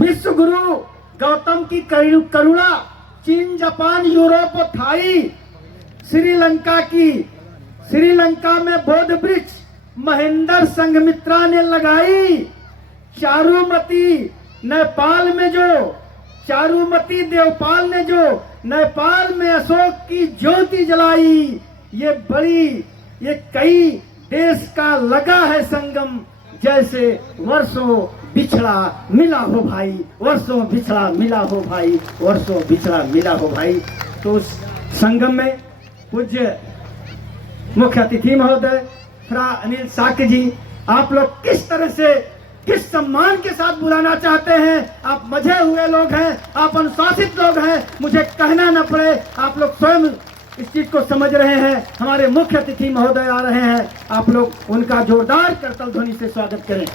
विश्व गुरु गौतम की करुणा चीन, जापान, यूरोप, थाई, श्रीलंका में बोध वृक्ष महेंद्र संघमित्रा ने लगाई। चारुमती देवपाल ने जो नेपाल में अशोक की ज्योति जलाई। ये कई देश का लगा है संगम, जैसे वर्षों बिछड़ा मिला हो भाई, वर्षों बिछड़ा मिला हो भाई, वर्षों बिछड़ा मिला हो भाई। तो उस संगम में पूज्य मुख्य अतिथि महोदय फ्रा अनिल साक्य जी, आप लोग किस तरह से, किस सम्मान के साथ बुलाना चाहते हैं। आप मजे हुए लोग हैं, आप अनुशासित लोग हैं, मुझे कहना न पड़े, आप लोग स्वयं इस चीज को समझ रहे हैं। हमारे मुख्य अतिथि महोदय आ रहे हैं, आप लोग उनका जोरदार करतल ध्वनि से स्वागत करें।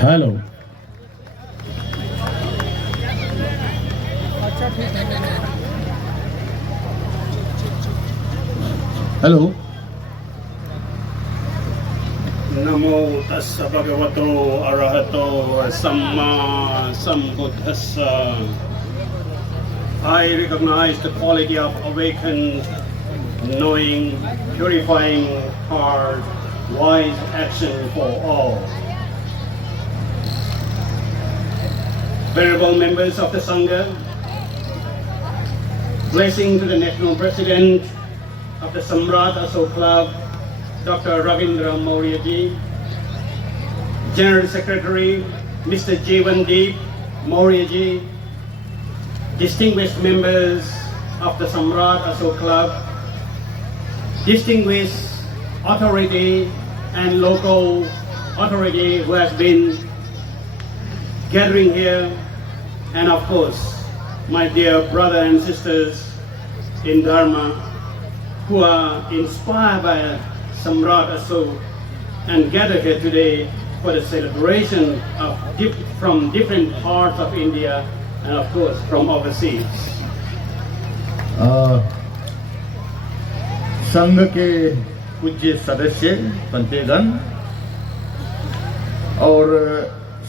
Hello, hello. नमो तस्स भगवतो अरहतो सम्मा sambuddhassa. I recognize the quality of awakened, knowing, purifying heart, wise action for all. Venerable members of the Sangha, blessing to the National President of the Samrat Ashok Club, Dr. Ravindra Maurya ji, General Secretary Mr. Jeevandeep Maurya ji, distinguished members of the Samrat Ashok Club, distinguished authority and local authority who has been gathering here, and of course my dear brother and sisters in Dharma who are inspired by Samrat Ashok and gather here today for the celebration of from different parts of India and of course from overseas. संघ के पूज्य सदस्य पंतेगण और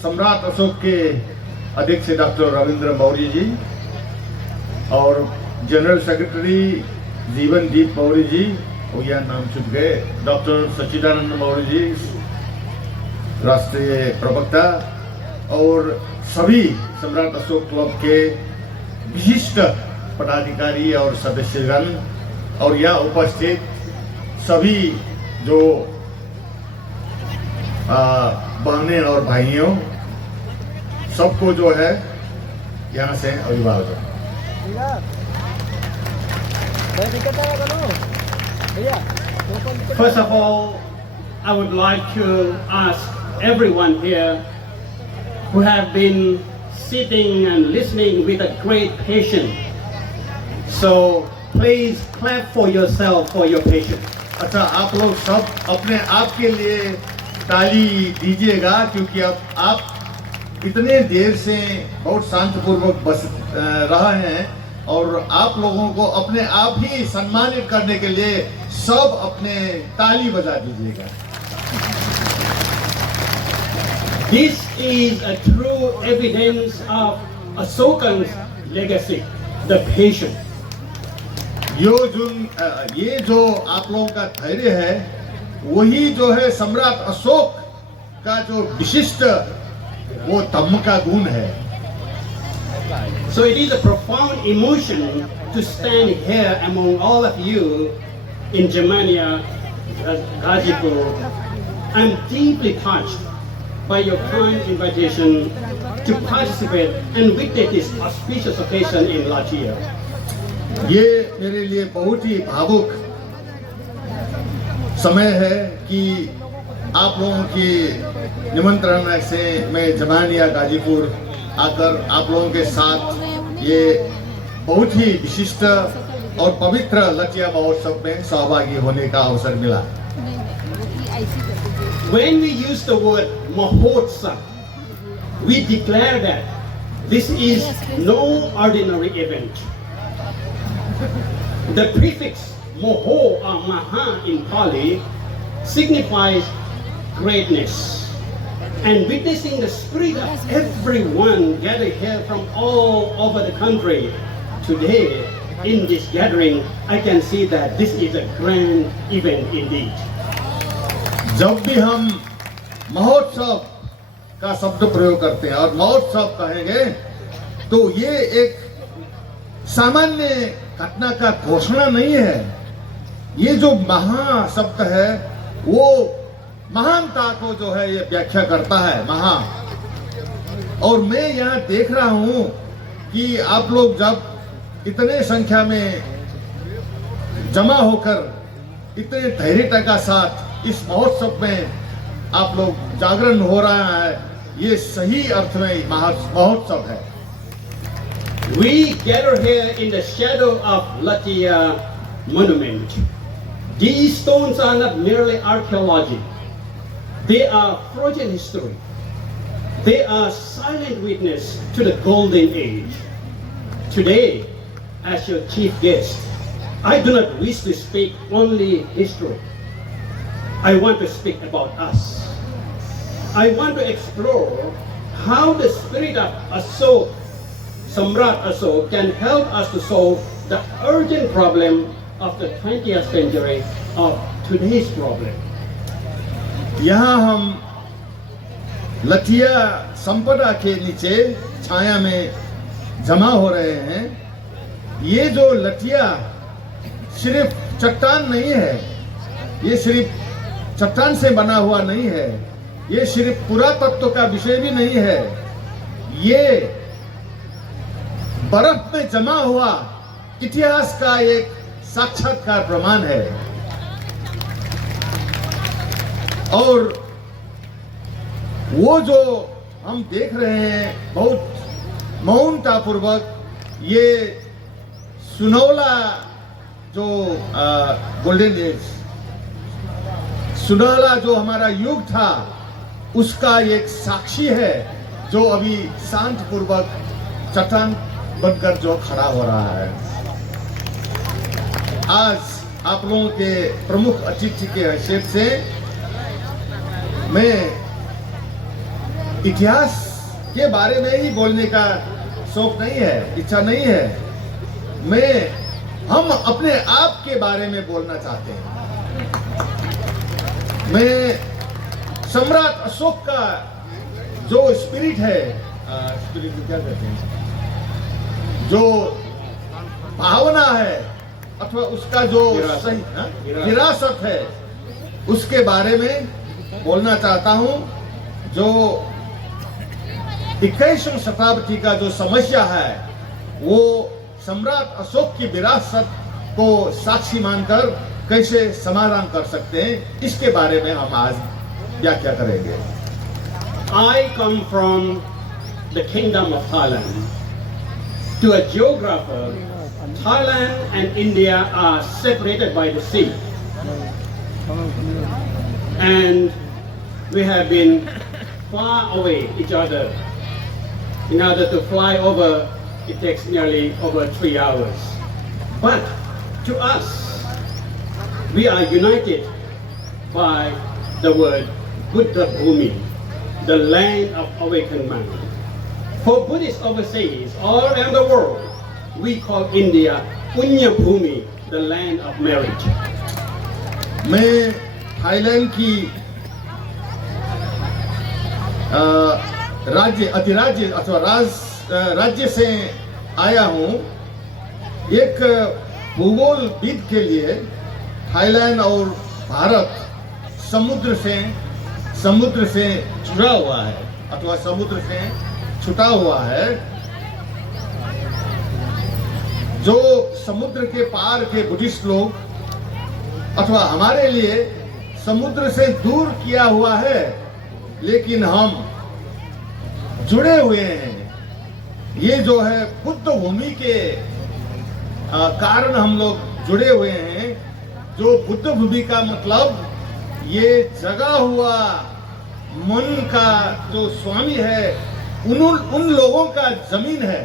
सम्राट अशोक के अध्यक्ष doctor Ravindra Maurya ji और general secretary जीवनदीप मौर्य जी, और यह नाम चुप गए, डॉक्टर सच्चिदानंद मौर्य जी राष्ट्रीय प्रवक्ता, और सभी सम्राट अशोक क्लब के विशिष्ट पदाधिकारी और सदस्यगण, और यहाँ उपस्थित सभी जो बहनें और भाइयों, सबको जो है यहाँ से अभिवादन। First of all, I would like to ask everyone here who have been sitting and listening with a great patience. So please clap for yourself for your patience. अच्छा, आप लोग सब अपने आप के लिए ताली दीजिएगा, क्योंकि अब आप इतने देर से बहुत शांतिपूर्वक बस रहे हैं, और आप लोगों को अपने आप ही सम्मानित करने के लिए सब अपने ताली बजा दीजिएगा। This is a true evidence of Ashoka's legacy, the patience. ये जो आप लोगों का धैर्य है, वही जो है सम्राट अशोक का जो विशिष्ट वो धम्म का गुण है। So it is a profound emotion to stand here among all of you in Germania, Gazipur. I'm deeply touched by your kind invitation to participate and witness this auspicious occasion in Latvia. ये मेरे लिए बहुत ही भावुक समय है कि आप लोगों की निमंत्रण से मैं जर्मनिया गाजीपुर आकर आप लोगों के साथ ये बहुत ही विशिष्ट और पवित्र लटिया महोत्सव में सहभागी होने का अवसर मिला। When we use the word Mahotsav. We declare that this is no ordinary event. The prefix Moho or Maha in Pali signifies greatness. And witnessing the spirit of everyone gathered here from all over the country today in this gathering, I can see that this is a grand event indeed. जब भी हम महोत्सव का शब्द प्रयोग करते हैं और महोत्सव कहेंगे तो ये एक सामान्य घटना का घोषणा नहीं है। ये जो महा शब्द है वो महानता को जो है ये व्याख्या करता है, महा। और मैं यहाँ देख रहा हूँ कि आप लोग जब इतने संख्या में जमा होकर इतने धैर्यता का साथ इस महोत्सव में आप लोग जागरण हो रहा है, ये सही अर्थ में महोत्सव है। We gather here in the shadow of Latia monument. These stones are not merely archaeology. They are frozen history. They are silent witness to the golden age. Today, as your chief guest, I do not wish to speak only history. I want to speak about us. I want to explore how the spirit of Asok, Samrat Asok, can help us to solve the urgent problem of the 20th century of today's problem. यहाँ हम लठिया संपदा के नीचे छाया में जमा हो रहे हैं। ये जो लठिया सिर्फ चट्टान नहीं है, ये सिर्फ चट्टान से बना हुआ नहीं है, ये सिर्फ पुरातत्व का विषय भी नहीं है, ये बर्फ में जमा हुआ इतिहास का एक साक्षात्कार प्रमाण है। और वो जो हम देख रहे हैं बहुत मौनतापूर्वक, ये सुनौला जो गोल्डन एज, सुनौला जो हमारा युग था, उसका एक साक्षी है जो अभी शांतपूर्वक चट्टान बनकर जो खड़ा हो रहा है। आज आप लोगों के प्रमुख अतिथि के हैसियत से मैं इतिहास के बारे में ही बोलने का शौक नहीं है, इच्छा नहीं है। हम अपने आप के बारे में बोलना चाहते हैं। मैं सम्राट अशोक का जो स्पिरिट है, स्पिरिट को क्या कहते हैं, जो भावना है अथवा उसका जो सही विरासत है, उसके बारे में बोलना चाहता हूं। जो 21वीं शताब्दी का जो समस्या है वो सम्राट अशोक की विरासत को साक्षी मानकर कैसे समाधान कर सकते हैं, इसके बारे में हम आज व्याख्या करेंगे। I come from the kingdom of Thailand. To a geographer, Thailand and India are separated by the sea. And we have been far away each other. In order to fly over, it takes nearly over 3 hours. But to us, we are united by the word Buddha Bhumi, the land of awakened mind. For Buddhists overseas, all around the world, we call India Punya Bhumi, the land of marriage. मैं Thailand की राज्य अधिराज्य अथवा राज्य से आया हूँ। एक भूगोलविद के लिए थाईलैंड और भारत समुद्र से जुड़ा हुआ है अथवा समुद्र से छुटा हुआ है। जो समुद्र के पार के बुद्धिस्ट लोग अथवा हमारे लिए समुद्र से दूर किया हुआ है, लेकिन हम जुड़े हुए हैं। ये जो है बुद्ध भूमि के कारण हम लोग जुड़े हुए हैं। जो बुद्ध भूमि का मतलब ये जगा हुआ मन का जो स्वामी है उन लोगों का जमीन है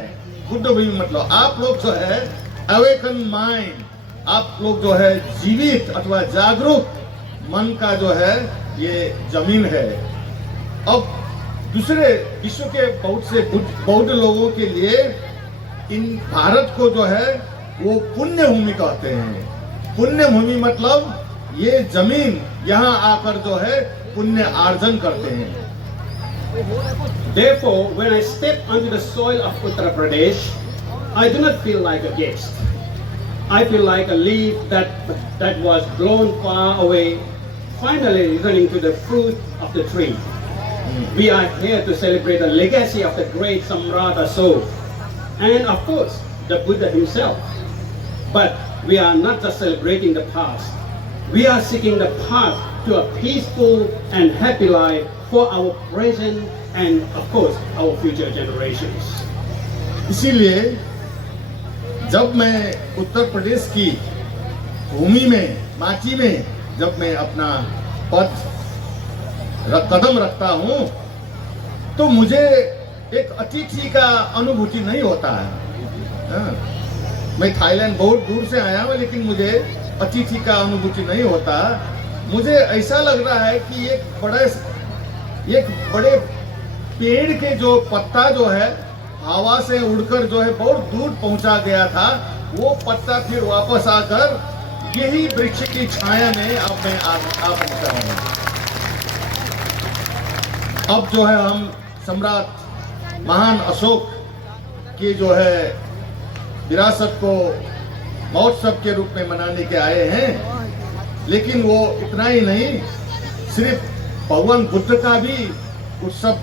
बुद्ध भूमि। मतलब आप लोग जो है अवेकन माइंड, आप लोग जो है जीवित अथवा जागरूक मन का जो है ये जमीन है। अब दूसरे विश्व के बहुत से बौद्ध लोगों के लिए इन भारत को जो है वो पुण्य भूमि कहते हैं। पुण्य भूमि मतलब ये जमीन यहाँ आकर जो है पुण्य आर्जन करते हैं। Therefore, when I step onto the soil of Uttar Pradesh, I do not feel like a guest. I feel like a leaf that was blown far away, finally returning to the fruit of the tree. We are here to celebrate the legacy of the great Samrat Ashoka and of course the Buddha himself. But we are not just celebrating the past. We are seeking the path to a peaceful and happy life for our present and of course our future generations. इसीलिए जब मैं उत्तर प्रदेश की भूमि में, माटी में जब मैं अपना कदम रखता हूँ तो मुझे एक अतिथि का अनुभूति नहीं होता है। हाँ, मैं थाईलैंड बहुत दूर से आया हूँ लेकिन मुझे अतिथि का अनुभूति नहीं होता। मुझे ऐसा लग रहा है कि एक बड़े पेड़ के जो पत्ता जो है हवा से उड़कर जो है बहुत दूर पहुंचा गया था, वो पत्ता फिर वापस आकर यही वृक्ष की छाया में आप पहुंचा हूं। अब जो है हम सम्राट महान अशोक की जो है विरासत को महोत्सव के रूप में मनाने के आए हैं। लेकिन वो इतना ही नहीं, सिर्फ भगवान बुद्ध का भी उत्सव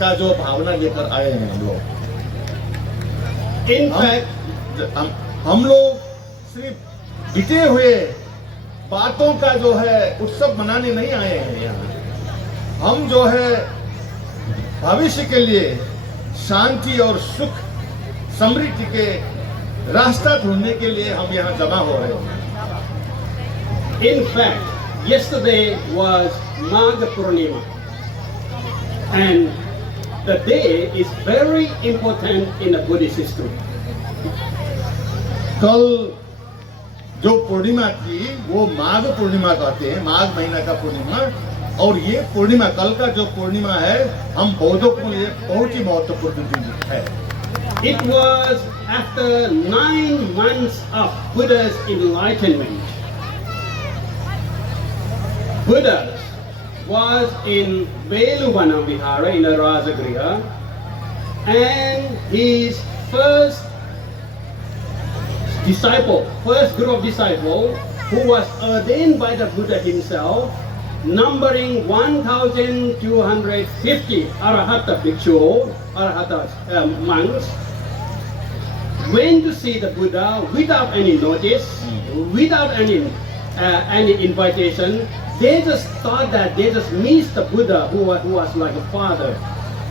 का जो भावना लेकर आए हैं हम लोग। हम लोग सिर्फ बीते हुए बातों का जो है उत्सव मनाने नहीं आए हैं यहाँ। हम जो है भविष्य के लिए शांति और सुख समृद्धि के रास्ता ढूंढने के लिए हम यहाँ जमा हो रहे हैं। In fact, yesterday was Magha Purnima, and the day is very important in the Buddhist history. कल जो पूर्णिमा थी वो माघ पूर्णिमा कहते हैं, माघ महीना का पूर्णिमा। और ये पूर्णिमा, कल का जो पूर्णिमा है, हम बौद्धों के लिए बहुत ही महत्वपूर्ण दिन है। It was after 9 months of Buddha's enlightenment. Buddha was in Veluvana Vihara in a Rajagriha, and his first group of disciples who was ordained by the Buddha himself, numbering 1,250 Arahata bhikshu, Arahata monks, went to see the Buddha without any notice, without any invitation. They just thought that they just missed the Buddha who was like a father,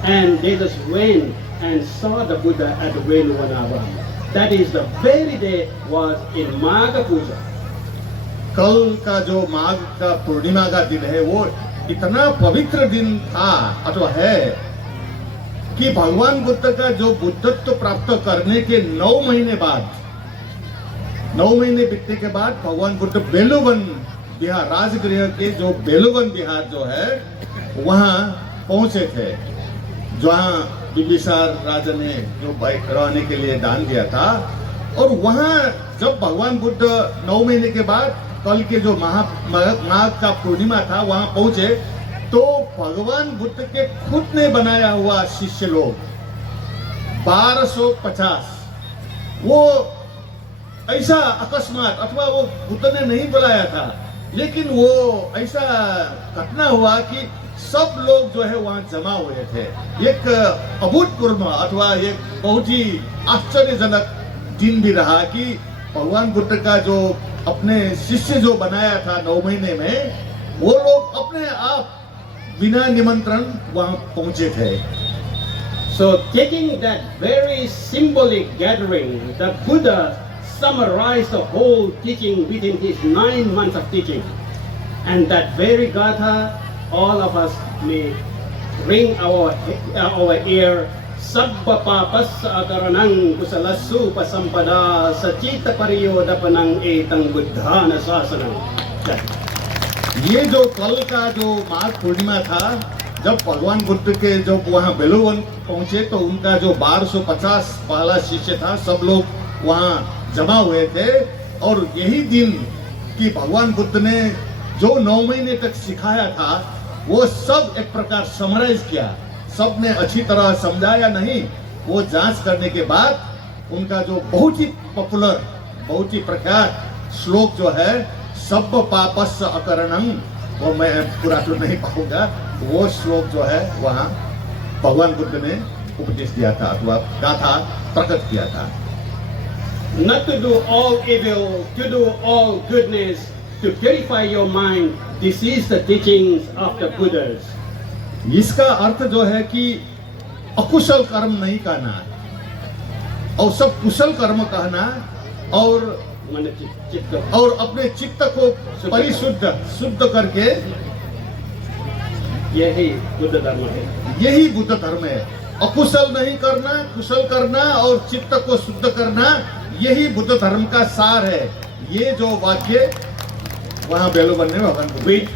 and they just went and saw the Buddha at the Veluvana. That is the very day was in Magha Puja. कल का जो माघ का पूर्णिमा का दिन है वो इतना पवित्र दिन था अथवा है कि भगवान बुद्ध का जो बुद्धत्व प्राप्त करने के 9 महीने बाद, 9 महीने बीतने के बाद भगवान बुद्ध बेलुवन बिहार, राजगृह के जो बेलुवन बिहार जो है वहाँ पहुंचे थे, जहाँ बिंबिसार राजा ने जो रहने के लिए दान दिया था। और वहाँ जब भगवान बुद्ध 9 महीने के बाद कल के जो माघ का पूर्णिमा था वहाँ पहुंचे तो भगवान बुद्ध के खुद ने बनाया हुआ शिष्य लोग 1250, वो ऐसा अकस्मात अथवा वो बुद्ध ने नहीं बुलाया था, लेकिन वो ऐसा घटना हुआ कि सब लोग जो है वहां जमा हुए थे। एक अभूतपूर्व अथवा एक बहुत ही आश्चर्यजनक दिन भी रहा कि भगवान बुद्ध का जो अपने शिष्य जो बनाया था 9 महीने में, वो लोग अपने आप बिना निमंत्रण वहां पहुंचे थे। So taking that very symbolic gathering, the Buddha summarized the whole teaching within his 9 months of teaching. And that very gatha, all of us may ring our ear. Sabba papas sa akaranang kusalasu pasampada sa chita pariyo dapanang etang buddha na sasanang. ये जो कल का जो माघ पूर्णिमा था, जब भगवान बुद्ध के जब वहाँ बेलूवन पहुंचे तो उनका जो 1250 पहला शिष्य था, सब लोग वहाँ जमा हुए थे। और यही दिन कि भगवान बुद्ध ने जो 9 महीने तक सिखाया था वो सब एक प्रकार समराइज किया, सब ने अच्छी तरह समझाया नहीं, वो जांच करने के बाद उनका जो बहुत ही पॉपुलर, बहुत ही प्रख्यात श्लोक जो है सब पापस्य अकरणं, वो मैं पूरा तो नहीं कहूँगा, वो श्लोक जो है वहाँ भगवान बुद्ध ने उपदेश दिया था अथवा कहा था, प्रकट किया था। Not to do all evil, to do all goodness, to purify your mind. This is the teachings of the Buddhas. इसका अर्थ जो है कि अकुशल कर्म नहीं करना और सब कुशल कर्म कहना, और Mana chitta. और अपने चित्त को परिशुद्ध शुद्ध करके, यही बुद्ध धर्म है. यही बुद्ध धर्म है। अकुशल नहीं करना, कुशल करना और चित्त को शुद्ध करना, यही बुद्ध धर्म का सार है। ये जो वाक्य वहाँ बेलूवन ने भगवान Buddha Which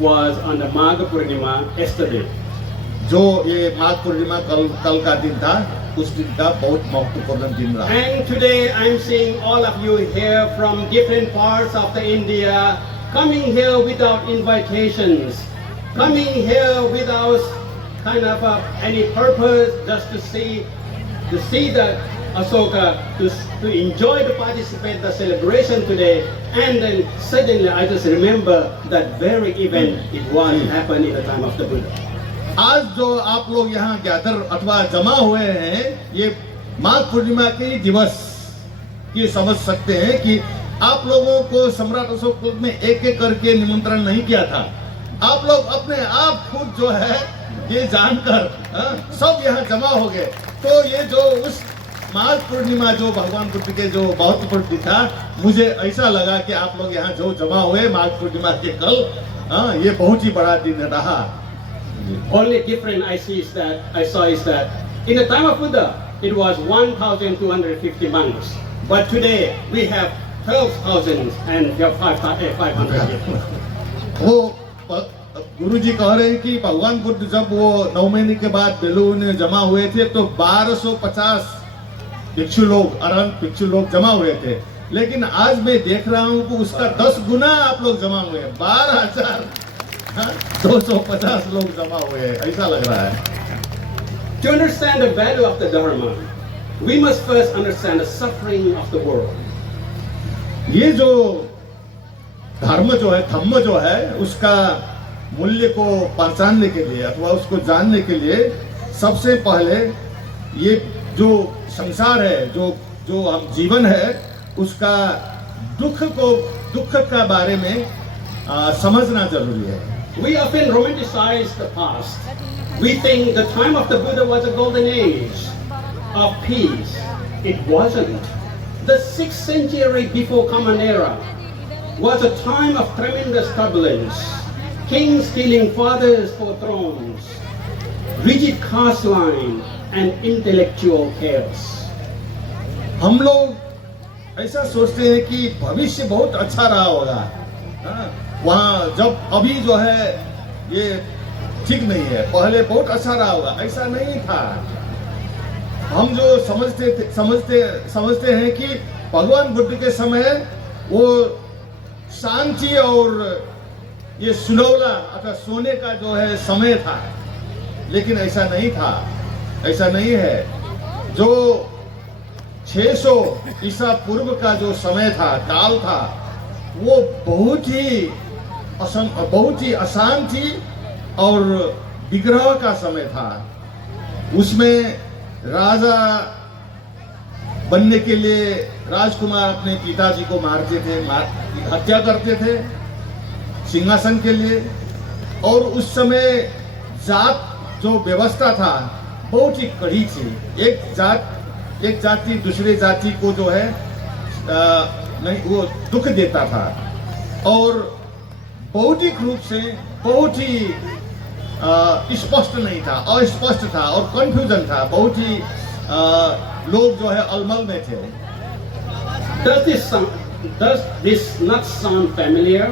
was on the Magha Purnima yesterday. जो ये माघ पूर्णिमा कल का दिन था, उस दिन का बहुत महत्वपूर्ण दिन रहा। And today I'm seeing all of you here from different parts of the India, coming here without invitations, coming here without kind of any purpose, just to see the Asoka, to enjoy the participate the celebration today. And then suddenly I just remember that very event, it was happened in the time of the Buddha. आज जो आप लोग यहाँ gather अथवा जमा हुए हैं, ये माघ पूर्णिमा के दिवस ये समझ सकते हैं कि आप लोगों को सम्राट अशोक ने एक एक करके निमंत्रण नहीं किया था। आप लोग अपने आप खुद जो है ये जानकर सब यहाँ जमा हो गए। तो ये जो उस माघ पूर्णिमा जो भगवान बुद्ध के जो महत्वपूर्ण दिन था, मुझे ऐसा लगा कि आप लोग यहाँ जो जमा हुए माघ पूर्णिमा के कल, ये बहुत ही बड़ा दिन रहा। Only different I saw is that in the time of Buddha it was 1,250 monks, but today we have 12,000 and we have 500. वो गुरु जी कह रहे हैं कि भगवान बुद्ध जब वो 9 महीने के बाद बेलून में जमा हुए थे तो 1250 भिक्षु लोग, अरहंत भिक्षु लोग जमा हुए थे, लेकिन आज मैं देख रहा हूँ कि उसका 10 गुना आप लोग जमा हुए हैं। 12,250 लोग जमा हुए हैं, ऐसा लग रहा है। To understand the value of the Dharma, we must first understand the suffering of the world. ये जो धर्म जो है, धम्म जो है, उसका मूल्य को पहचानने के लिए अथवा उसको जानने के लिए सबसे पहले ये जो संसार है, जो हम जीवन है, उसका दुख का बारे में समझना जरूरी है। We often romanticize the past. We think the time of the Buddha was a golden age of peace. It wasn't. The 6th century before Common Era was a time of tremendous turbulence. Kings stealing fathers for thrones, rigid caste line, and intellectual chaos. हम लोग ऐसा सोचते हैं कि भविष्य बहुत अच्छा रहा होगा। वहाँ जब अभी जो है ये ठीक नहीं है, पहले बहुत अच्छा रहा होगा, ऐसा नहीं था। हम जो समझते हैं कि भगवान बुद्ध के समय वो शांति और ये सुनौला अथवा सोने का जो है समय था, लेकिन ऐसा नहीं था, ऐसा नहीं है। जो 600 ईसा पूर्व का जो समय था, काल था, वो बहुत ही अशांति और विग्रह का समय था। उसमें राजा बनने के लिए राजकुमार अपने पिताजी को मारते थे, हत्या करते थे सिंहासन के लिए। और उस समय जात जो व्यवस्था था बहुत ही कड़ी थी। एक जाति दूसरे जाति को जो है नहीं, वो दुख देता था और बौद्धिक रूप से बहुत ही स्पष्ट नहीं था, अस्पष्ट था और कंफ्यूजन था। बहुत ही लोग जो है अलमल में थे। Does this not sound familiar?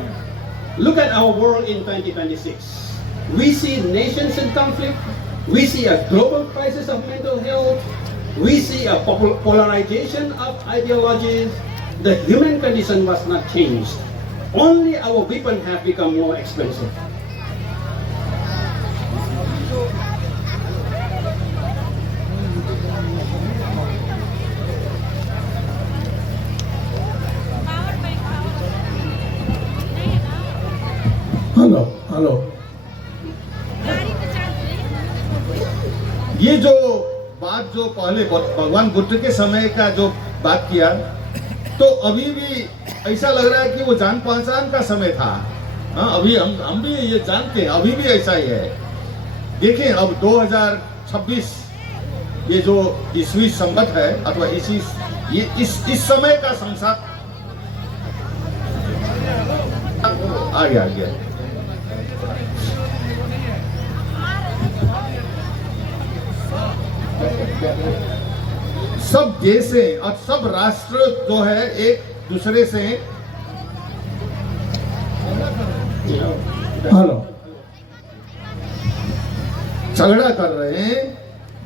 Look at our world in 2026. We see nations in conflict. We see a global crisis of mental health. We see a polarization of ideologies. The human condition was not changed. Only our weapons have become more expensive. Hello ये जो बात जो पहले भगवान बुद्ध के समय का जो बात किया, तो अभी भी ऐसा लग रहा है कि वो जान पहचान का समय था। हाँ, अभी हम भी ये जानते हैं, अभी भी ऐसा ही है। देखें अब 2026 ये जो ईस्वी संवत है अथवा इस समय का संसार आ गया। सब देशें और सब राष्ट्र जो है एक दूसरे से झगड़ा कर रहे हैं,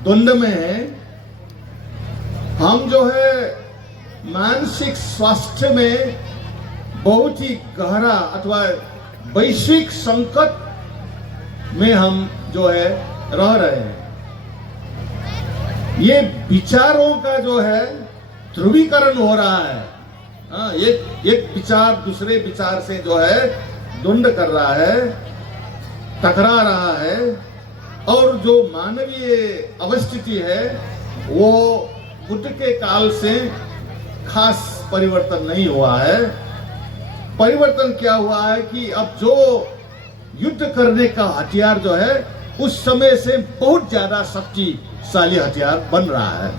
द्वंद्व में हैं। हम जो है मानसिक स्वास्थ्य में बहुत ही गहरा अथवा वैश्विक संकट में हम जो है रह रहे हैं। ये विचारों का जो है ध्रुवीकरण हो रहा है। हाँ, एक विचार दूसरे विचार से जो है द्वंद्व कर रहा है, टकरा रहा है, और जो मानवीय अवस्थिति है वो बुद्ध के काल से खास परिवर्तन नहीं हुआ है। परिवर्तन क्या हुआ है कि अब जो युद्ध करने का हथियार जो है उस समय से बहुत ज्यादा शक्तिशाली हथियार बन रहा है।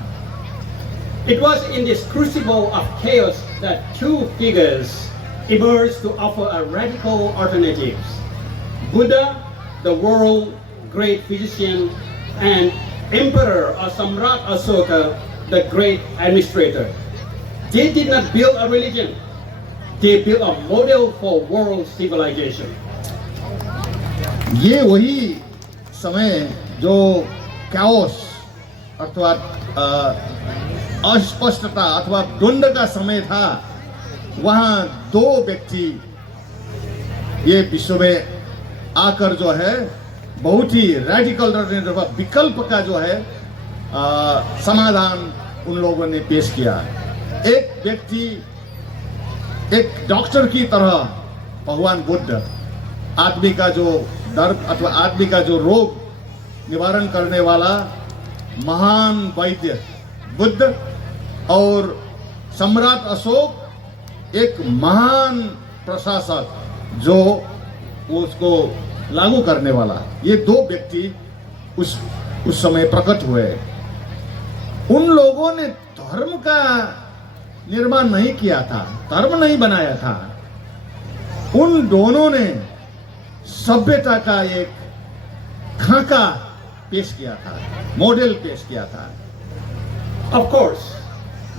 It was in this crucible of chaos that two figures emerged to offer a radical alternative. Buddha, the world great physician, and Emperor or Samrat Asoka, the great administrator. They did not build a religion. They built a model for world civilization. ये वही समय जो chaos अथवा अस्पष्टता अथवा द्वंद्व का समय था, वहां दो व्यक्ति ये विश्व में आकर जो है बहुत ही रेडिकल विकल्प का जो है समाधान उन लोगों ने पेश किया। एक व्यक्ति एक डॉक्टर की तरह भगवान बुद्ध आदमी का जो दर्द अथवा आदमी का जो रोग निवारण करने वाला महान वैद्य बुद्ध, और सम्राट अशोक एक महान प्रशासक जो उसको लागू करने वाला। ये दो व्यक्ति उस समय प्रकट हुए। उन लोगों ने धर्म का निर्माण नहीं किया था, धर्म नहीं बनाया था। उन दोनों ने सभ्यता का एक खाका पेश किया था, मॉडल पेश किया था। Of course,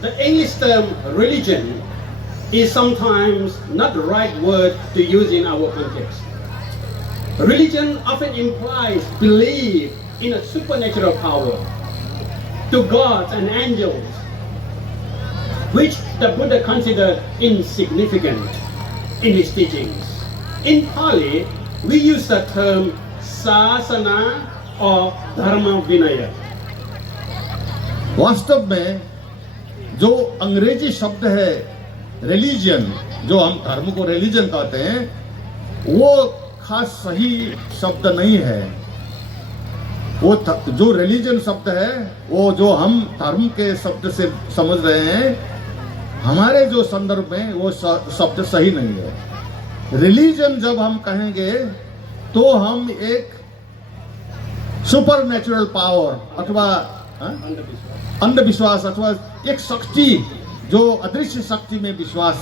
the English term religion is sometimes not the right word to use in our context. Religion often implies belief in a supernatural power, to gods and angels, which the Buddha considered insignificant in his teachings. In Pali, we use the term sasana or dharma vinaya. वास्तव में जो अंग्रेजी शब्द है religion, जो हम धर्म को रिलीजन कहते हैं, वो खास सही शब्द नहीं है। वो जो रिलीजन शब्द है वो जो हम धर्म के शब्द से समझ रहे हैं, हमारे जो संदर्भ में वो शब्द सही नहीं है। रिलीजन जब हम कहेंगे तो हम एक सुपर नेचुरल पावर अथवा अंधविश्वास अथवा एक शक्ति जो अदृश्य शक्ति में विश्वास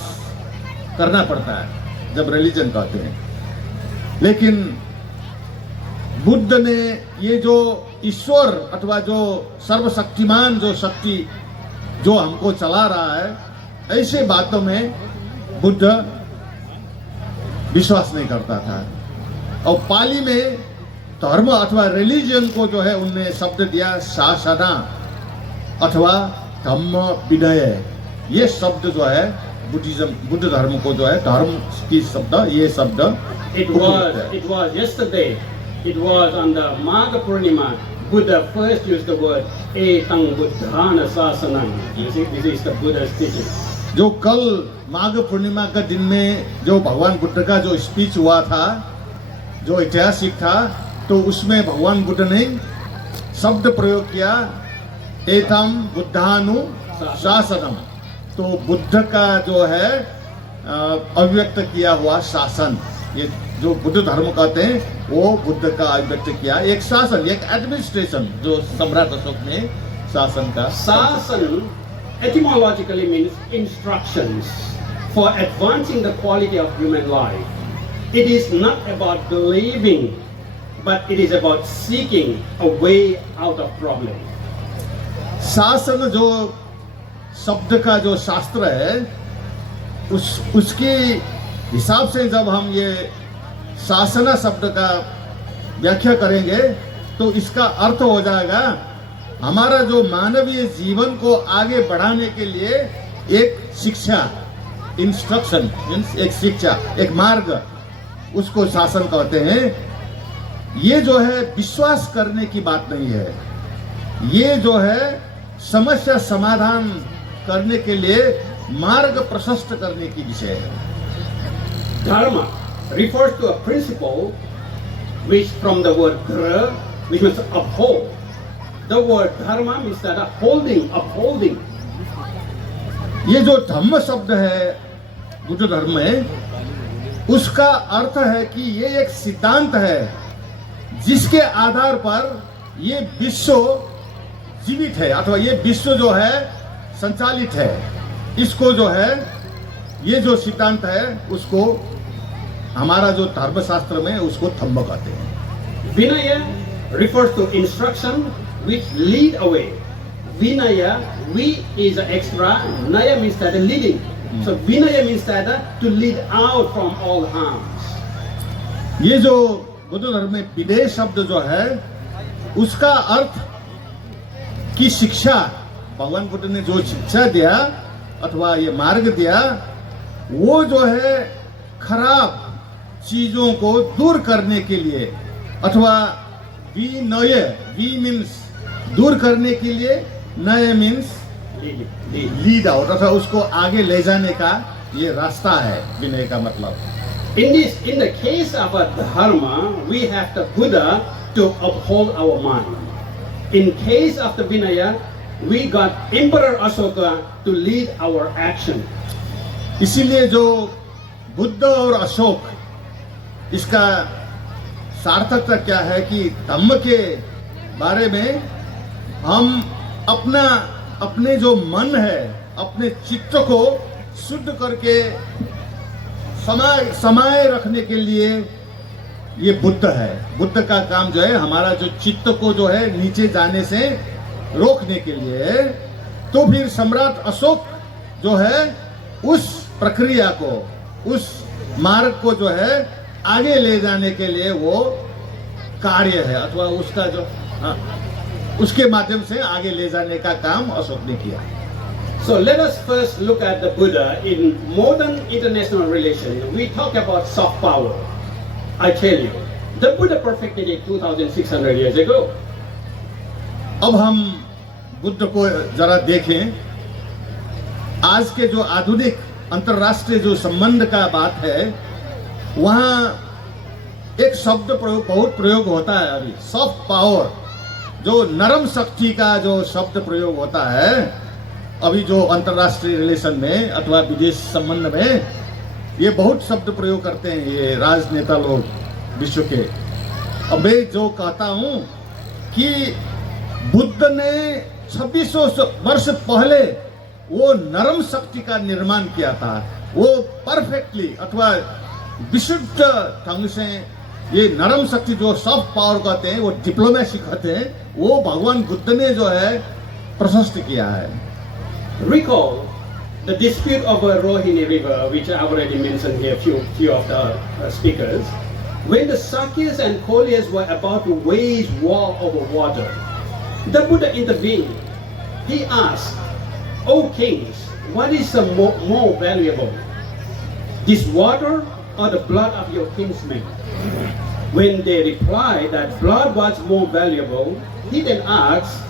करना पड़ता है जब रिलीजन कहते हैं। लेकिन बुद्ध ने ये जो ईश्वर अथवा जो सर्वशक्तिमान जो शक्ति जो हमको चला रहा है, ऐसे बातों में बुद्ध विश्वास नहीं करता था। और पाली में धर्म अथवा रिलीजन को जो है उनने शब्द दिया शासना अथवा धम्म विनय। ये शब्द जो है बुद्ध धर्म को जो है धर्म की शब्द, ये शब्द It was yesterday. It was on the Magha Purnima. Buddha first used the word Etang Buddhana Sasanam. You see, this is the Buddha's teaching. जो कल माघ पूर्णिमा का दिन में जो भगवान बुद्ध का जो स्पीच हुआ था, जो ऐतिहासिक था, तो उसमें भगवान बुद्ध ने शब्द प्रयोग किया एतम बुद्धानु शासनम। तो बुद्ध का जो है अभिव्यक्त किया हुआ शासन, ये जो बुद्ध धर्म कहते हैं वो बुद्ध का अभिव्यक्त किया एक शासन, एक एडमिनिस्ट्रेशन जो सम्राट अशोक ने शासन का। Sasan etymologically means instructions for advancing the quality of human life. It is not about believing, but it is about seeking a way out of problem. शासन जो शब्द का जो शास्त्र है, उसके हिसाब से जब हम ये शासना शब्द का व्याख्या करेंगे तो इसका अर्थ हो जाएगा हमारा जो मानवीय जीवन को आगे बढ़ाने के लिए एक शिक्षा, इंस्ट्रक्शन मीन्स एक शिक्षा, एक मार्ग, उसको शासन कहते हैं। ये जो है विश्वास करने की बात नहीं है, ये जो है समस्या समाधान करने के लिए मार्ग प्रशस्त करने की विषय है। Dharma refers to a principle which from the word dhra, which means uphold. The word dharma means that upholding. ये जो धम्म शब्द है बुद्ध धर्म में, उसका अर्थ है कि ये एक सिद्धांत है जिसके आधार पर ये विश्व जीवित है अथवा ये विश्व जो है संचालित है। इसको जो है ये जो सिद्धांत है उसको हमारा जो धर्मशास्त्र में उसको धम्म कहते हैं। Vinaya refers to instruction which lead away. Vinaya, we is an extra. Naya means that leading. So Vinaya means that to lead out from all harms. ये जो बुद्ध धर्म में विनय शब्द जो है उसका अर्थ की शिक्षा, भगवान बुद्ध ने जो शिक्षा दिया अथवा ये मार्ग दिया, वो जो है खराब चीजों को दूर करने के लिए अथवा विनय, वी मीन्स दूर करने के लिए, नय मीन्स लीड आउट अथवा उसको आगे ले जाने का ये रास्ता है विनय का मतलब। In the case of a dharma, we have the Buddha to uphold our mind. In case of the Vinaya, we got Emperor Ashoka to lead our action. इसीलिए जो बुद्ध और अशोक, इसका सार्थकता क्या है कि धम्म के बारे में हम अपने जो मन है, अपने चित्त को शुद्ध करके समाये रखने के लिए ये बुद्ध है। बुद्ध का काम जो है हमारा जो चित्त को जो है नीचे जाने से रोकने के लिए है। तो फिर सम्राट अशोक जो है उस प्रक्रिया को, उस मार्ग को जो है आगे ले जाने के लिए वो कार्य है अथवा उसका जो उसके माध्यम से आगे ले जाने का काम अशोक ने किया। So let us first look at the Buddha in modern international relations. We talk about soft power. I tell you, the Buddha perfected it 2,600 years ago. अब हम बुद्ध को जरा देखें। आज के जो आधुनिक अंतरराष्ट्रीय जो संबंध का बात है, वहाँ एक शब्द बहुत प्रयोग होता है अभी, सॉफ्ट पावर, जो नरम शक्ति का जो शब्द प्रयोग होता है अभी जो अंतरराष्ट्रीय रिलेशन में अथवा विदेश संबंध में, ये बहुत शब्द प्रयोग करते हैं ये राजनेता लोग विश्व के। अब मैं जो कहता हूं कि बुद्ध ने 2600 वर्ष पहले वो नरम शक्ति का निर्माण किया था। वो परफेक्टली अथवा विशुद्ध ढंग से ये नरम शक्ति जो सॉफ्ट पावर कहते हैं, वो डिप्लोमेसी कहते हैं, वो भगवान बुद्ध ने जो है प्रशस्त किया है। Recall the dispute over Rohini River, which I already mentioned here, few of the speakers. When the Sakyas and Kolyas were about to wage war over water, the Buddha intervened. He asked, "O kings, what is the more valuable, this water or the blood of your kinsmen?" When they replied that blood was more valuable, he then asked,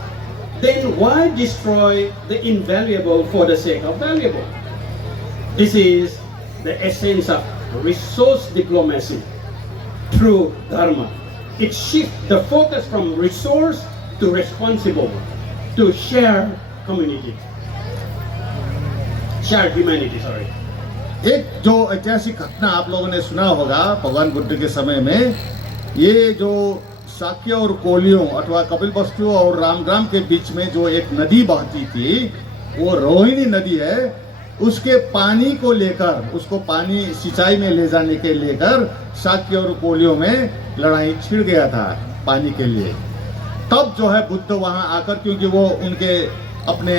"Then why destroy the invaluable for the sake of valuable?" This is the essence of resource diplomacy through dharma. It shifts the focus from resource to responsible, to share community, share humanity, sorry. एक जो ऐतिहासिक घटना आप लोगों ने सुना होगा भगवान बुद्ध के समय में, ये जो शाक्य और कोलियों अथवा कपिलवस्तु और रामग्राम के बीच में जो एक नदी बहती थी, वो रोहिणी नदी है, उसके पानी को लेकर, उसको पानी सिंचाई में ले जाने के लेकर शाक्य और कोलियों में लड़ाई छिड़ गया था पानी के लिए। तब जो है बुद्ध वहां आकर, क्योंकि वो उनके अपने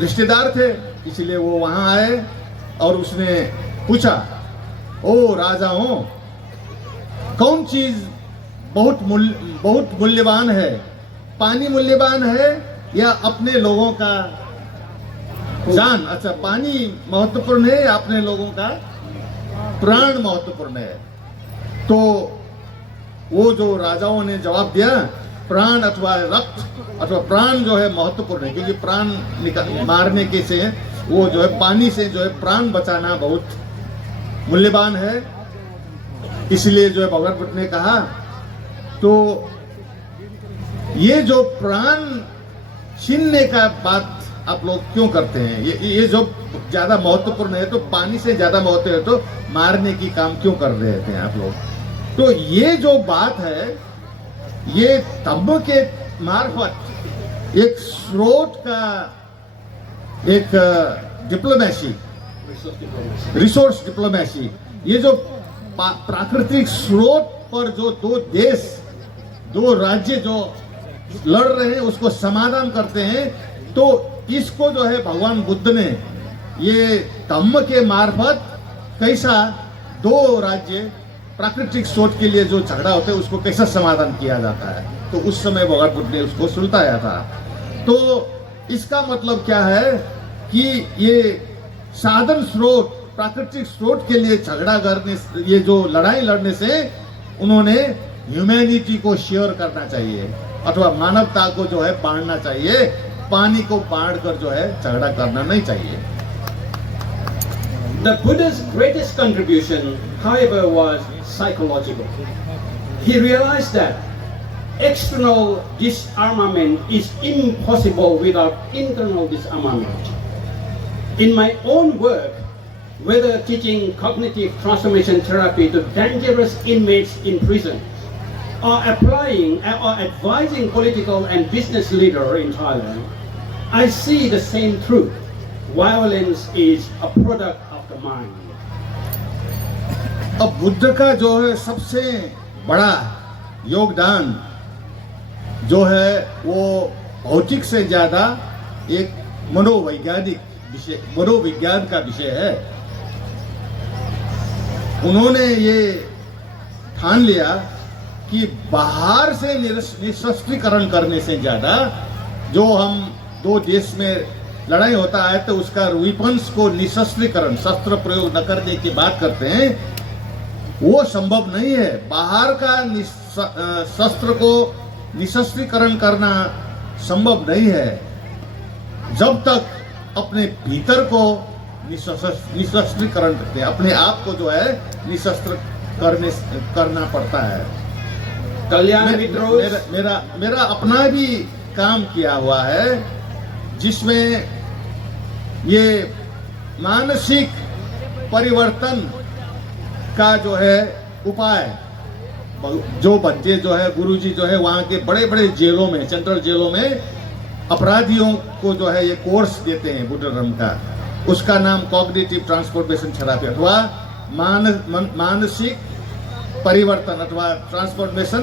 रिश्तेदार थे, इसलिए वो वहां आए और उसने पूछा, ओ राजाओं, कौन चीज बहुत मूल्यवान है? पानी मूल्यवान है या अपने लोगों का जान? अच्छा, पानी महत्वपूर्ण है या अपने लोगों का प्राण महत्वपूर्ण है? तो वो जो राजाओं ने जवाब दिया, प्राण अथवा रक्त अथवा प्राण जो है महत्वपूर्ण है, क्योंकि प्राण मारने के से वो जो है पानी से जो है प्राण बचाना बहुत मूल्यवान है। इसलिए जो है भगवान बुद्ध ने कहा, तो ये जो प्राण छीनने का बात आप लोग क्यों करते हैं? ये जो ज्यादा महत्वपूर्ण है, तो पानी से ज्यादा महत्व है, तो मारने की काम क्यों कर रहे थे आप लोग? तो ये जो बात है, ये धम्म के मार्फत एक स्रोत का एक डिप्लोमेसी, रिसोर्स डिप्लोमेसी, ये जो प्राकृतिक स्रोत पर जो दो देश, दो राज्य जो लड़ रहे हैं, उसको समाधान करते हैं, तो इसको जो है भगवान बुद्ध ने ये धम्म के मार्फत कैसा दो राज्य प्राकृतिक स्रोत के लिए जो झगड़ा होता है उसको कैसा समाधान किया जाता है, तो उस समय भगवान बुद्ध ने उसको सुलझाया था। तो इसका मतलब क्या है कि ये साधन स्रोत, प्राकृतिक स्रोत के लिए झगड़ा करने, ये जो लड़ाई लड़ने से उन्होंने ह्यूमैनिटी को शेयर करना चाहिए अथवा मानवता को जो है बांटना चाहिए, पानी को बांट कर जो है झगड़ा करना नहीं चाहिए। The Buddha's greatest contribution, however, was psychological. He realized that external disarmament is impossible without internal disarmament. In my own work, whether teaching cognitive transformation therapy to dangerous inmates in prison, or applying or advising political and business leaders in Thailand, I see the same truth. Violence is a product of the mind. अब बुद्ध का जो है सबसे बड़ा योगदान जो है वो भौतिक से ज्यादा एक मनोवैज्ञानिक विषय, मनोविज्ञान का विषय है। उन्होंने ये ठान लिया कि बाहर से निशस्त्रीकरण करने से ज्यादा, जो हम दो देश में लड़ाई होता है तो उसका वेपन्स को निशस्त्रीकरण, शस्त्र प्रयोग न करने की बात करते हैं, वो संभव नहीं है। बाहर का शस्त्र को निशस्त्रीकरण करना संभव नहीं है जब तक अपने भीतर को निशस्त्रीकरण करते हैं, अपने आप को जो है निशस्त्र करना पड़ता है। कल्याण मित्रों, मेरा अपना भी काम किया हुआ है जिसमें ये मानसिक परिवर्तन का जो है उपाय, जो बच्चे जो है गुरुजी जो है वहाँ के बड़े बड़े जेलों में, सेंट्रल जेलों में अपराधियों को जो है ये कोर्स देते हैं बुद्ध धर्म का, उसका नाम कॉग्निटिव ट्रांसफॉर्मेशन थेरेपी अथवा मानसिक परिवर्तन अथवा ट्रांसफॉर्मेशन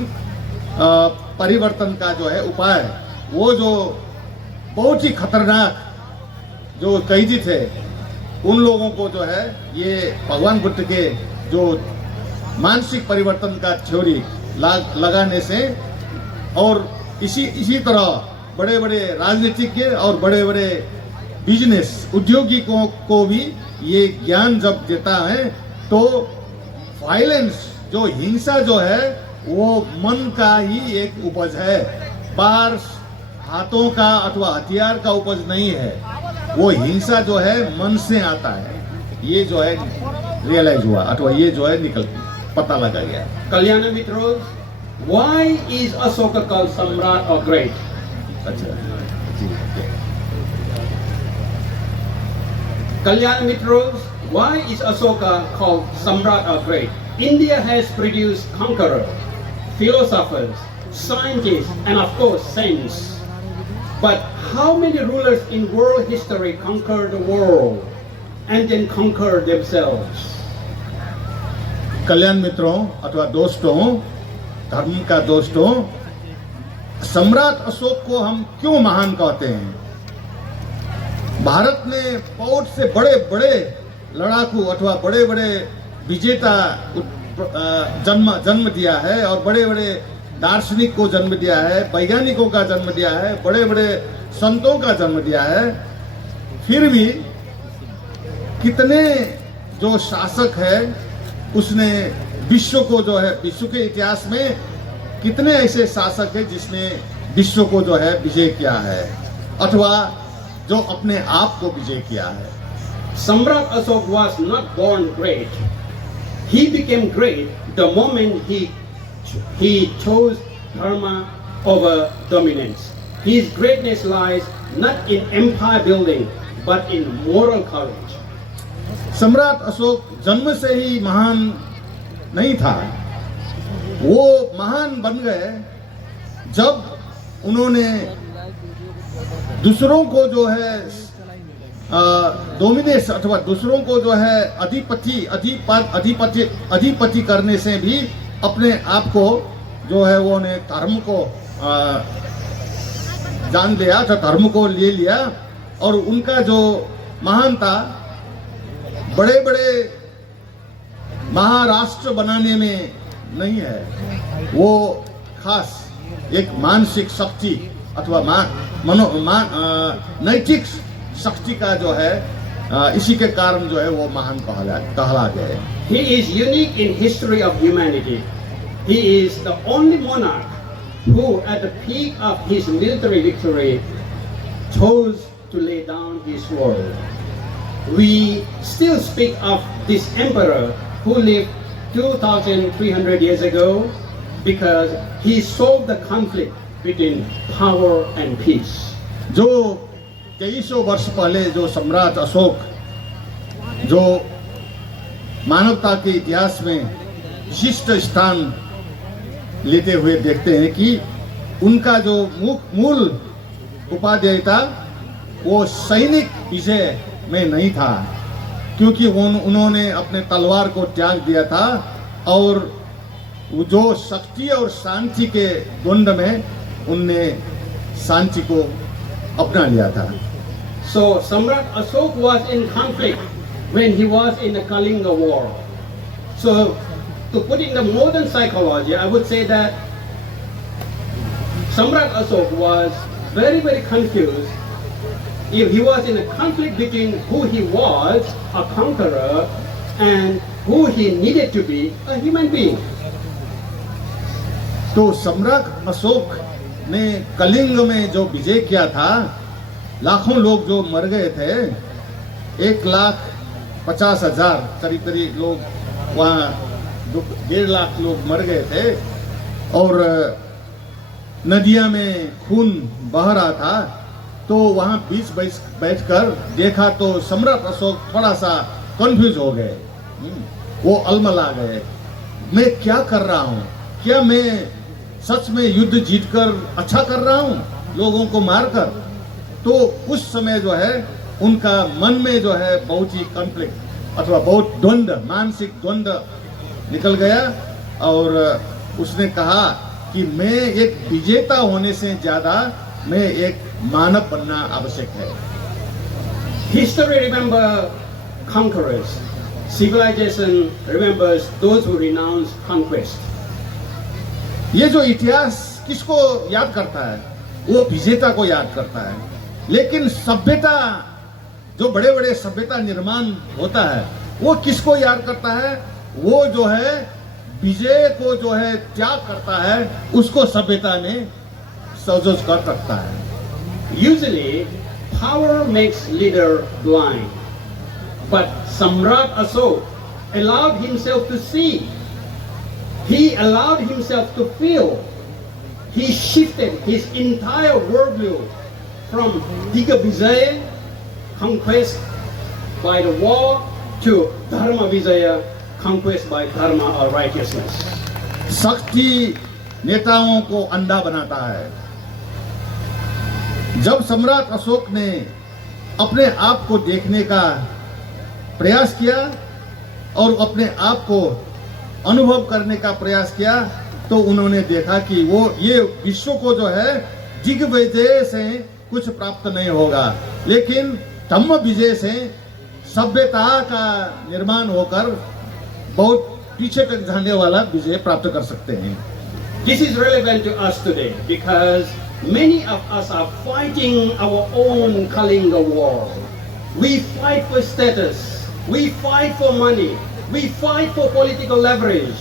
परिवर्तन का जो है उपाय, वो जो बहुत ही खतरनाक जो कैदी थे उन लोगों को जो है ये भगवान बुद्ध के जो मानसिक परिवर्तन का थ्योरी लगाने से, और इसी तरह बड़े बड़े राजनीतिज्ञ और बड़े बड़े बिजनेस उद्योगिकों को भी ये ज्ञान जब देता है तो वायलेंस जो हिंसा जो है वो मन का ही एक उपज है, बाहर हाथों का अथवा हथियार का उपज नहीं है। वो हिंसा जो है मन से आता है, ये जो है रियलाइज हुआ अथवा ये जो है निकल पता लगा गया। Kalyana Mitros, why is Asoka called Samrat or Great? अच्छा जी, Kalyana Mitros, why is Asoka called Samrat or Great? India has produced conquerors, philosophers, scientists, and of course saints. But how many rulers in world history conquered the world and then conquered themselves? कल्याण मित्रों अथवा दोस्तों, धर्म का दोस्तों, सम्राट अशोक को हम क्यों महान कहते हैं? भारत ने बहुत से बड़े बड़े लड़ाकू अथवा बड़े बड़े विजेता जन्म दिया है और बड़े बड़े दार्शनिक को जन्म दिया है, वैज्ञानिकों का जन्म दिया है, बड़े बड़े संतों का जन्म दिया है। फिर भी कितने जो शासक है उसने विश्व को जो है, विश्व के इतिहास में कितने ऐसे शासक है जिसने विश्व को जो है विजय किया है अथवा जो अपने आप को विजय किया है। Samrat Ashoka was not born great. He became great the moment he chose dharma over dominance. His greatness lies not in empire building but in moral courage. सम्राट अशोक जन्म से ही महान नहीं था, वो महान बन गए जब उन्होंने दूसरों को जो है डोमिनेस अथवा दूसरों को जो है अधिपति करने से भी अपने आप को जो है वो ने धर्म को जान लिया, तो धर्म को ले लिया। और उनका जो महानता बड़े बड़े महाराष्ट्र बनाने में नहीं है, वो खास एक मानसिक शक्ति अथवा नैतिक शक्ति का जो है इसी के कारण जो है वो महान कहला गए। He is unique in history of humanity. He is the only monarch who at the peak of his military victory chose to lay down his sword. We still speak of this emperor who lived 2,300 years ago because he solved the conflict between power and peace. जो 2300 वर्ष पहले जो सम्राट अशोक जो मानवता के इतिहास में विशिष्ट स्थान लेते हुए देखते हैं कि उनका जो मूल उपाध्याय था वो सैनिक विजय में नहीं था, क्योंकि उन्होंने अपने तलवार को त्याग दिया था और जो शक्ति और शांति के द्वंद में उनने शांति को अपना लिया था। So Samrat Ashoka was in conflict when he was in the Kalinga war. So to put in the modern psychology, I would say that Samrat Ashoka was very, very confused. If he was in a conflict between who he was, a conqueror, and who he needed to be, a human being. तो सम्राट अशोक ने कलिंग में जो विजय किया था, लाखों लोग जो मर गए थे, 1,50,000 करीब लोग वहाँ 1.5 लाख लोग मर गए थे और नदियां में खून बह रहा था। तो वहाँ बीच बैठकर देखा तो सम्राट अशोक थोड़ा सा कंफ्यूज हो गए, वो अलमला गए, मैं क्या कर रहा हूँ? क्या मैं सच में युद्ध जीतकर अच्छा कर रहा हूँ लोगों को मारकर? तो उस समय जो है उनका मन में जो है बहुत ही कॉन्फ्लिक्ट अथवा बहुत द्वंद्व, मानसिक द्वंद्व निकल गया और उसने कहा कि मैं एक विजेता होने से ज्यादा मैं एक मानव बनना आवश्यक है। History remember conquerors. Civilization remembers those who renounce conquest. ये जो इतिहास किसको याद करता है? वो विजेता को याद करता है। लेकिन सभ्यता, जो बड़े बड़े सभ्यता निर्माण होता है, वो किसको याद करता है? वो जो है विजय को जो है त्याग करता है, उसको सभ्यता में सजोज कर रखता है। Usually, power makes leader blind. But Samrat Asok allowed himself to see. He allowed himself to feel. He shifted his entire worldview from Digabhijaya, conquest by the war, to Dharma Vijaya, conquest by dharma or righteousness. शक्ति नेताओं को अंधा बनाता है। जब सम्राट अशोक ने अपने आप को देखने का प्रयास किया और अपने आप को अनुभव करने का प्रयास किया, तो उन्होंने देखा कि वो ये विश्व को जो है दिग्विजय से कुछ प्राप्त नहीं होगा, लेकिन धम्म विजय से सभ्यता का निर्माण होकर बहुत पीछे तक जाने वाला विजय प्राप्त कर सकते हैं। This is relevant to us today because many of us are fighting our own Kalinga war. We fight for status, we fight for money, we fight for political leverage.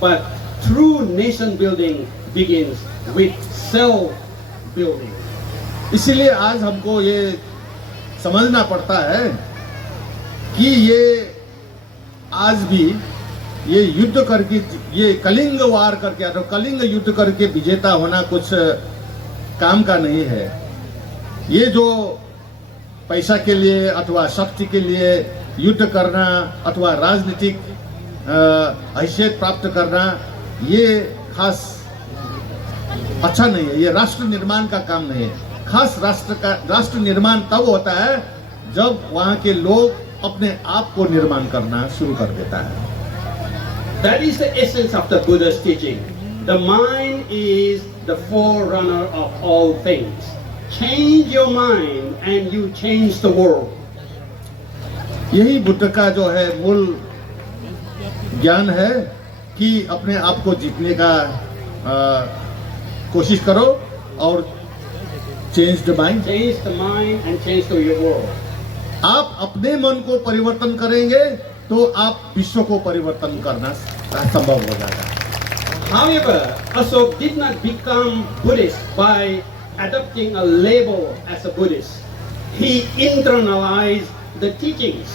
But true nation building begins with self building. इसीलिए आज हमको ये समझना पड़ता है कि ये आज भी ये युद्ध करके, ये कलिंग वार करके अथवा कलिंग युद्ध करके विजेता होना कुछ काम का नहीं है। ये जो पैसा के लिए अथवा शक्ति के लिए युद्ध करना अथवा राजनीतिक हैसियत प्राप्त करना, ये खास अच्छा नहीं है। ये राष्ट्र निर्माण का काम नहीं है। खास राष्ट्र निर्माण तब होता है जब वहाँ के लोग अपने आप को निर्माण करना शुरू कर देता है। That is the essence of the Buddha's teaching. The mind is the forerunner of all things. Change your mind and you change the world. यही बुद्ध का जो है मूल ज्ञान है कि अपने आप को जीतने का कोशिश करो और change the mind. Change the mind and change the world. आप अपने मन को परिवर्तन करेंगे तो आप विश्व को परिवर्तन करना संभव हो जाएगा। However, Asok did not become Buddhist by adopting a label as a Buddhist. He internalized the teachings.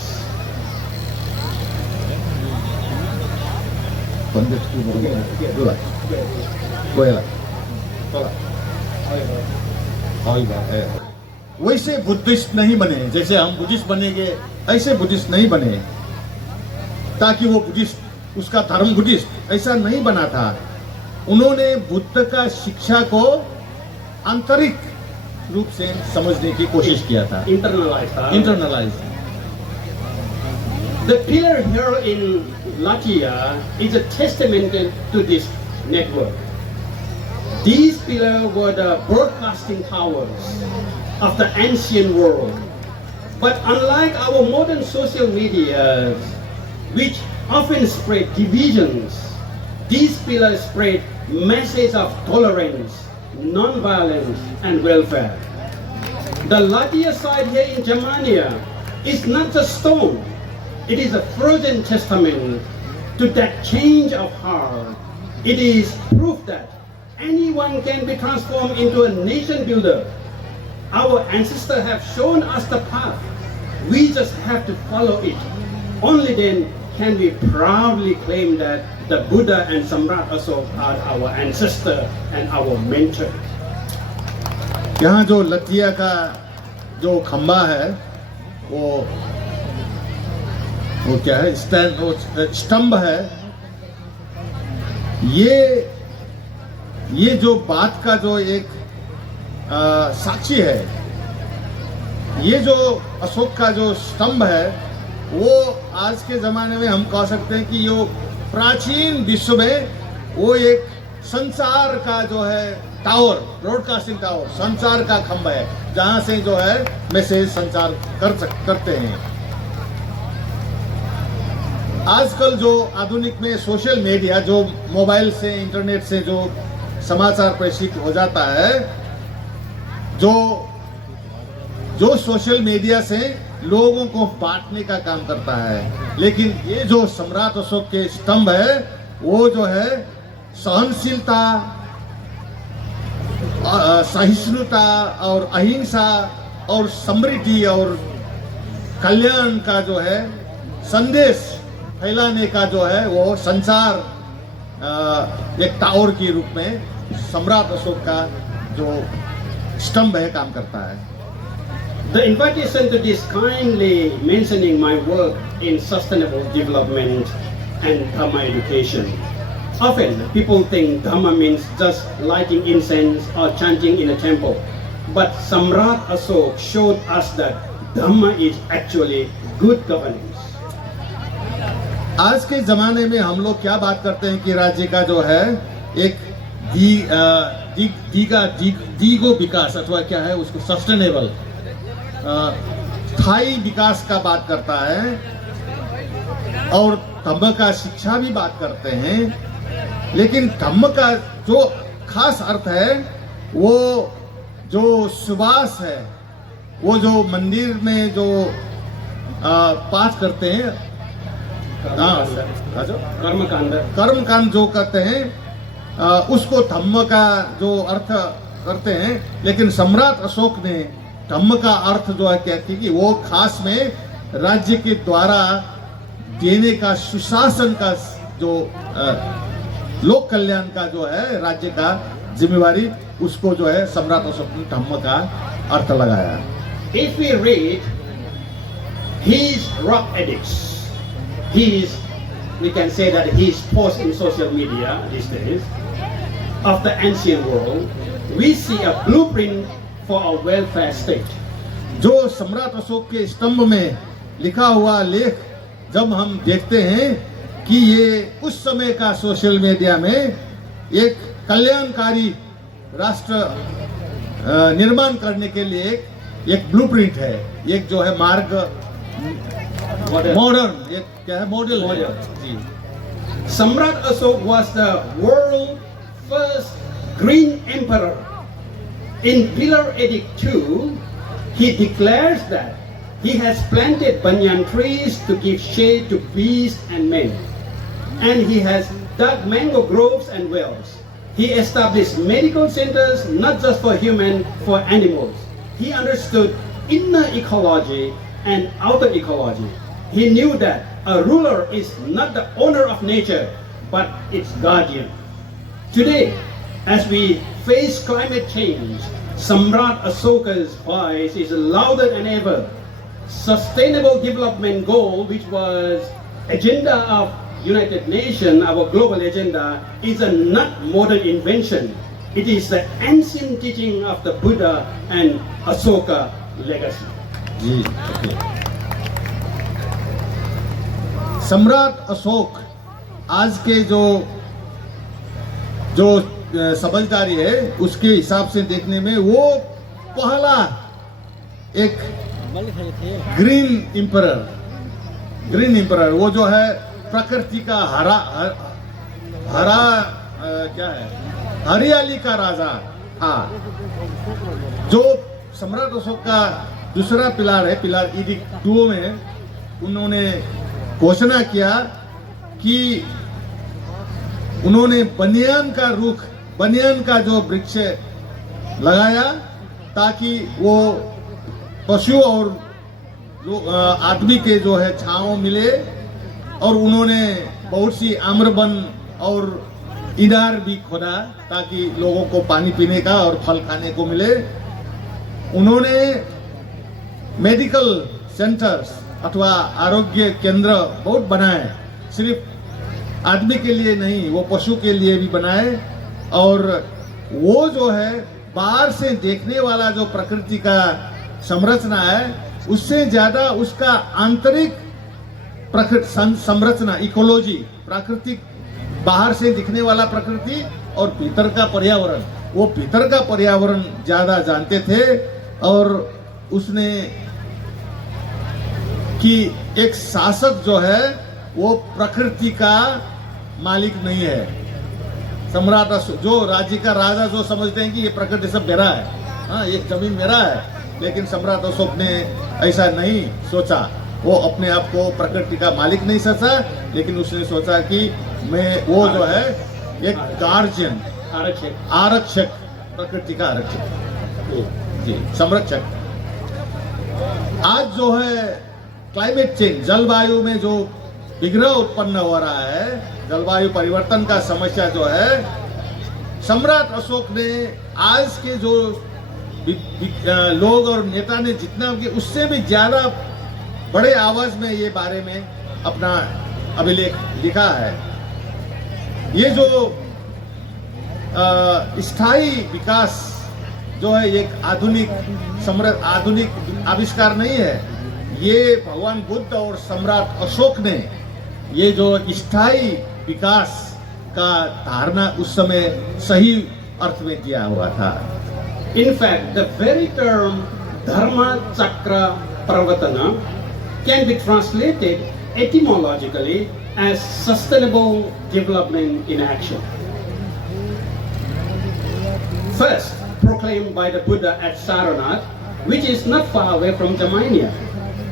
वैसे बुद्धिस्ट नहीं बने जैसे हम बुद्धिस्ट बनेंगे, ऐसे बुद्धिस्ट नहीं बने ताकि वो बुद्धिस्ट, उसका धर्म बुद्धिस्ट ऐसा नहीं बना था। उन्होंने बुद्ध का शिक्षा को आंतरिक रूप से समझने की कोशिश किया था। Internalise. The pillar here in Latvia is a testament to this network. These pillars were the broadcasting towers of the ancient world. But unlike our modern social media, which often spread divisions, these pillars spread message of tolerance, non-violence, and welfare. The Latvia side here in Germania is not just stone. It is a frozen testament to that change of heart. It is proof that anyone can be transformed into a nation builder. Our ancestors have shown us the path. We just have to follow it. Only then can we proudly claim that the Buddha and Samrat Asok are our ancestor and our mentor. यहाँ जो लतिया का जो खंबा है वो क्या है, स्तंभ है। ये जो बात का जो एक साक्षी है, ये जो अशोक का जो स्तंभ है, वो आज के जमाने में हम कह सकते हैं कि प्राचीन विश्व में वो एक संचार का जो है टावर, ब्रॉडकास्टिंग टावर, संचार का खंभा है जहां से जो है मैसेज संचार करते हैं। आजकल जो आधुनिक में सोशल मीडिया, जो मोबाइल से, इंटरनेट से जो समाचार प्रेषित हो जाता है, जो सोशल मीडिया से लोगों को बांटने का काम करता है। लेकिन ये जो सम्राट अशोक के स्तंभ है वो जो है सहनशीलता, सहिष्णुता और अहिंसा और समृद्धि और कल्याण का जो है संदेश फैलाने का जो है वो संचार एक टावर के रूप में सम्राट अशोक का जो स्तंभ है काम करता है। The invitation to this kindly mentioning my work in sustainable development and Dhamma education. Often people think Dhamma means just lighting incense or chanting in a temple. But Samrat Ashok showed us that Dhamma is actually good governance. आज के जमाने में हम लोग क्या बात करते हैं कि राज्य का जो है एक दीगो विकास अथवा क्या है उसको सस्टेनेबल स्थायी विकास का बात करता है और धम्म का शिक्षा भी बात करते हैं। लेकिन धम्म का जो खास अर्थ है वो जो सुवास है, वो जो मंदिर में जो पाठ करते हैं, कर्मकांड जो करते हैं उसको धम्म का जो अर्थ करते हैं। लेकिन सम्राट अशोक ने धम्म का अर्थ जो है कहती कि वो खास में राज्य के द्वारा देने का सुशासन का जो लोक कल्याण का जो है राज्य का जिम्मेवारी, उसको जो है सम्राट अशोक ने धम्म का अर्थ लगाया। If we read his rock edicts, we can say that his post in social media these days of the ancient world, we see a blueprint for a welfare state. जो सम्राट अशोक के स्तंभ में लिखा हुआ लेख जब हम देखते हैं कि ये उस समय का सोशल मीडिया में एक कल्याणकारी राष्ट्र निर्माण करने के लिए एक ब्लूप्रिंट है, एक जो है मार्ग मॉडर्न, एक क्या है मॉडल जी। Samrat Ashok was the world first green emperor. In Pillar Edict 2, he declares that he has planted banyan trees to give shade to beasts and men. And he has dug mango groves and wells. He established medical centers, not just for humans, for animals. He understood inner ecology and outer ecology. He knew that a ruler is not the owner of nature, but its guardian. Today, as we face climate change, Samrat Ashoka's voice is louder than ever. Sustainable development goal, which was agenda of United Nations, our global agenda, is a not modern invention. It is the ancient teaching of the Buddha and Ashoka legacy. जी, okay. Samrat Ashok आज के जो समझदारी है उसके हिसाब से देखने में वो पहला एक ग्रीन इंपरर, वो जो है प्रकृति का हरा क्या है हरियाली का राजा था। जो सम्राट अशोक का दूसरा पिलार है, पिलार एडिक्ट 2 में उन्होंने घोषणा किया कि उन्होंने बनियान का जो वृक्ष लगाया ताकि वो पशु और आदमी के जो है छांव मिले। और उन्होंने बहुत सी आम्रवन और इनार भी खोदा ताकि लोगों को पानी पीने का और फल खाने को मिले। उन्होंने मेडिकल सेंटर्स अथवा आरोग्य केंद्र बहुत बनाए, सिर्फ आदमी के लिए नहीं, वो पशु के लिए भी बनाए। और वो जो है बाहर से देखने वाला जो प्रकृति का संरचना है उससे ज्यादा उसका आंतरिक प्रकृति संरचना इकोलॉजी प्राकृतिक बाहर से दिखने वाला प्रकृति और भीतर का पर्यावरण, वो भीतर का पर्यावरण ज्यादा जानते थे। और उसने कि एक शासक जो है वो प्रकृति का मालिक नहीं है। सम्राट जो राज्य का राजा जो समझते हैं कि ये प्रकृति सब मेरा है, हाँ ये जमीन मेरा है, लेकिन सम्राट अशोक ने ऐसा नहीं सोचा। वो अपने आप को प्रकृति का मालिक नहीं सोचा, लेकिन उसने सोचा कि मैं वो जो है एक गार्जियन, आरक्षक, प्रकृति का आरक्षक, जी संरक्षक। आज जो है क्लाइमेट चेंज, जलवायु में जो विग्रह उत्पन्न हो रहा है, जलवायु परिवर्तन का समस्या जो है, सम्राट अशोक ने आज के जो लोग और नेता ने जितना कि उससे भी ज्यादा बड़े आवाज में ये बारे में अपना अभिलेख लिखा है। ये जो स्थायी विकास जो है एक आधुनिक आविष्कार नहीं है। ये भगवान बुद्ध और सम्राट अशोक ने ये जो स्थायी विकास का धारणा उस समय सही अर्थ में दिया हुआ था। In fact, the very term Dharma Chakra Pravatana can be translated etymologically as sustainable development in action. First, proclaimed by the Buddha at Sarnath, which is not far away from Jamaica,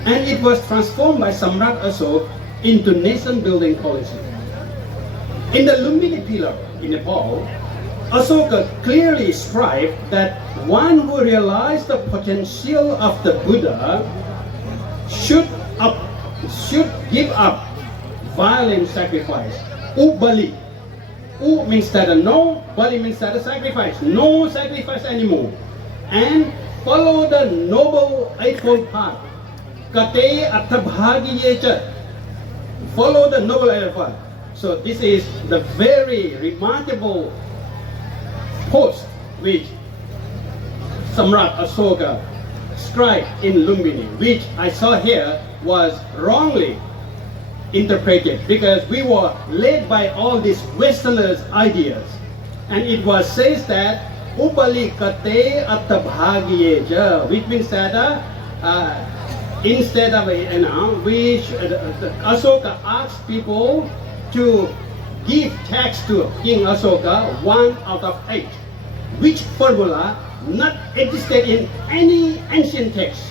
and it was transformed by Samrat Ashok into nation building policy. In the Lumbini pillar in Nepal, Ashoka clearly strived that one who realized the potential of the Buddha should give up violent sacrifice. Bali. Means that no, Bali means that a sacrifice. No sacrifice anymore. And follow the noble eightfold path. Kate attabhagiyecha. Follow the noble eightfold path. So this is the very remarkable post which Samrat Ashoka scribed in Lumbini, which I saw here was wrongly interpreted because we were led by all these Westerners' ideas, and it was says that Upali Kate Attabhagiyeja, which means that instead of Ashoka asked people to give tax to King Ashoka 1 out of 8, which formula not existed in any ancient text,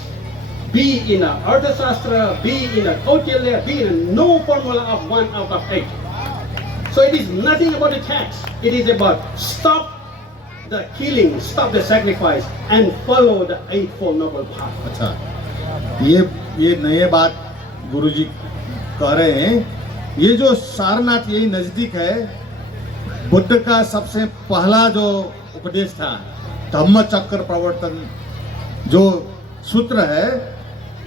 be in a Arthashastra, be in a Kautilya, be in no formula of 1 out of 8. So it is nothing about the tax. It is about stop the killing, stop the sacrifice, and follow the eightfold noble path. अच्छा, ये नए बात गुरुजी कह रहे हैं। ये जो सारनाथ यही नजदीक है, बुद्ध का सबसे पहला जो उपदेश था धम्म चक्र प्रवर्तन जो सूत्र है,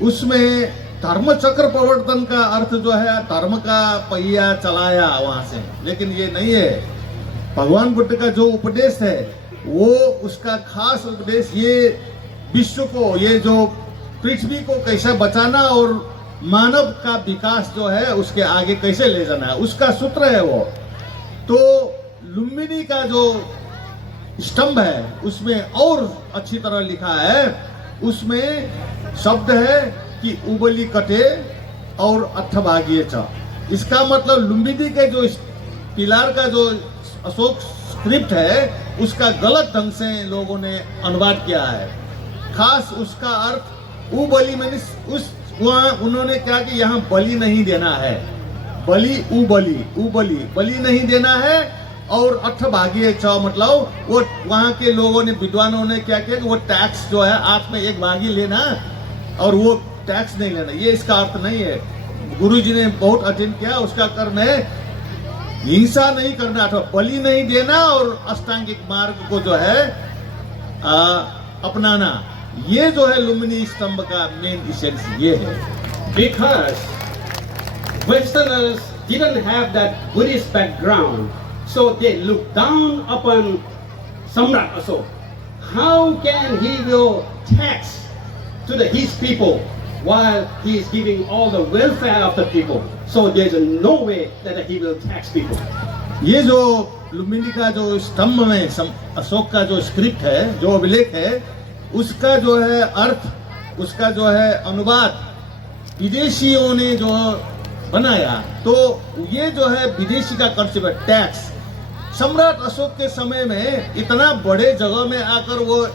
उसमें धर्म चक्र प्रवर्तन का अर्थ जो है धर्म का पहिया चलाया वहां से, लेकिन ये नहीं है। भगवान बुद्ध का जो उपदेश है वो उसका खास उपदेश ये विश्व को, ये जो पृथ्वी को कैसे बचाना और मानव का विकास जो है उसके आगे कैसे ले जाना है, उसका सूत्र है वो। तो लुम्बिनी का जो स्तंभ है उसमें और अच्छी तरह लिखा है, उसमें शब्द है कि उबली कटे और अठभागिये च। इसका मतलब लुम्बिनी के जो पिलार का जो अशोक स्क्रिप्ट है उसका गलत ढंग से लोगों ने अनुवाद किया है। खास उसका अर्थ उबली में उस वहाँ उन्होंने क्या कि यहाँ बलि नहीं देना है, बलि नहीं देना है। और अठभागिये च मतलब वो वहाँ के लोगों ने, विद्वानों ने क्या किया कि वो टैक्स जो है आप में एक भागी लेना और वो टैक्स नहीं लेना, ये इसका अर्थ नहीं है। गुरुजी ने बहुत अध्ययन किया, उसका कर्म है हिंसा नहीं करना अथवा बलि नहीं देना और अष्टांगिक मार्ग को जो है अपनाना। ये जो है लुम्बिनी स्तंभ का मेन इसेंस ये है। Because Westerners didn't have that Buddhist background, so they looked down upon Samrat Ashoka. How can he will tax to his people while he is giving all the welfare of the people? So there's no way that he will tax people. ये जो लुम्बिनी का जो स्तंभ में अशोक का जो script है, जो अभिलेख है, उसका जो है अर्थ, उसका जो है अनुवाद विदेशियों ने जो बनाया, तो ये जो है विदेशी का कंसेप्ट टैक्स, सम्राट अशोक के समय में इतना बड़े जगह में आकर वो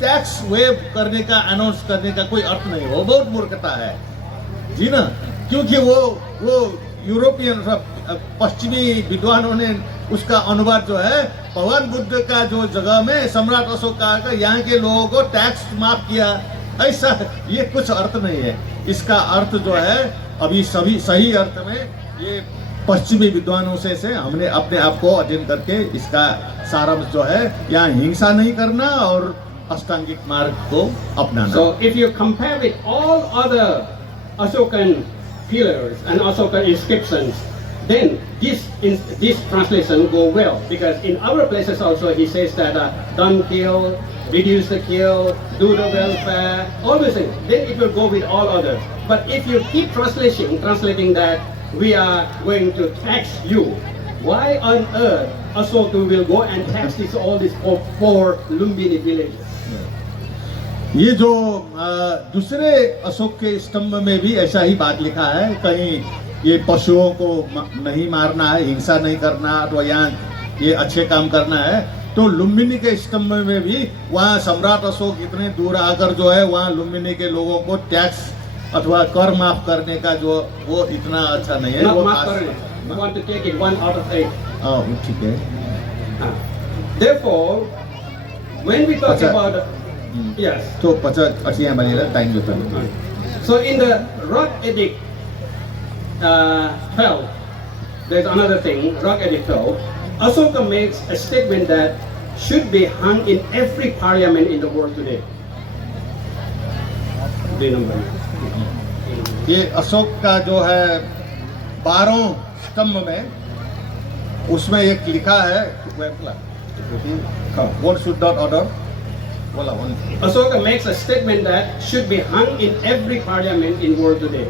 टैक्स वेव करने का, अनाउंस करने का कोई अर्थ नहीं, वो बहुत मूर्खता है जी ना, क्योंकि वो यूरोपियन पश्चिमी विद्वानों ने उसका अनुवाद जो है भगवान बुद्ध का जो जगह में सम्राट अशोक का यहाँ के लोगों को टैक्स माफ किया, ऐसा ये कुछ अर्थ नहीं है। इसका अर्थ जो है अभी सभी सही अर्थ में ये पश्चिमी विद्वानों से हमने अपने आप को अध्ययन करके इसका सारांश जो है, यहाँ हिंसा नहीं करना और अष्टांगिक मार्ग को अपनाना। So if you compare with all other Ashokan pillars and Ashokan inscriptions, then this translation go well, because in other places also he says that don't kill, reduce the kill, do the welfare, all these things. Then it will go with all others. But if you keep translating that we are going to tax you, why on earth Ashoka will go and tax all these four Lumbini villages? ये जो दूसरे अशोक के स्तंभ में भी ऐसा ही बात लिखा है, कहीं ये पशुओं को नहीं मारना है, हिंसा नहीं करना, तो यहाँ ये अच्छे काम करना है। तो लुम्बिनी के स्तंभ में भी वहाँ सम्राट अशोक इतने दूर आकर जो है वहाँ लुम्बिनी के लोगों को टैक्स अथवा कर माफ करने का जो वो इतना अच्छा नहीं है। वो माफ करने, I want to take it 1 out of 8. ठीक है। Therefore, when we talk about yes. तो 50 बनेगा टाइम जो था। So in the Rock Edict 12, there's another thing. Rock Edict 12, Ashoka makes a statement that should be hung in every parliament in the world today. Do you know? ये अशोक का जो है 12 स्तंभ में उसमें एक लिखा है, what should not order? Ashoka makes a statement that should be hung in every parliament in world today.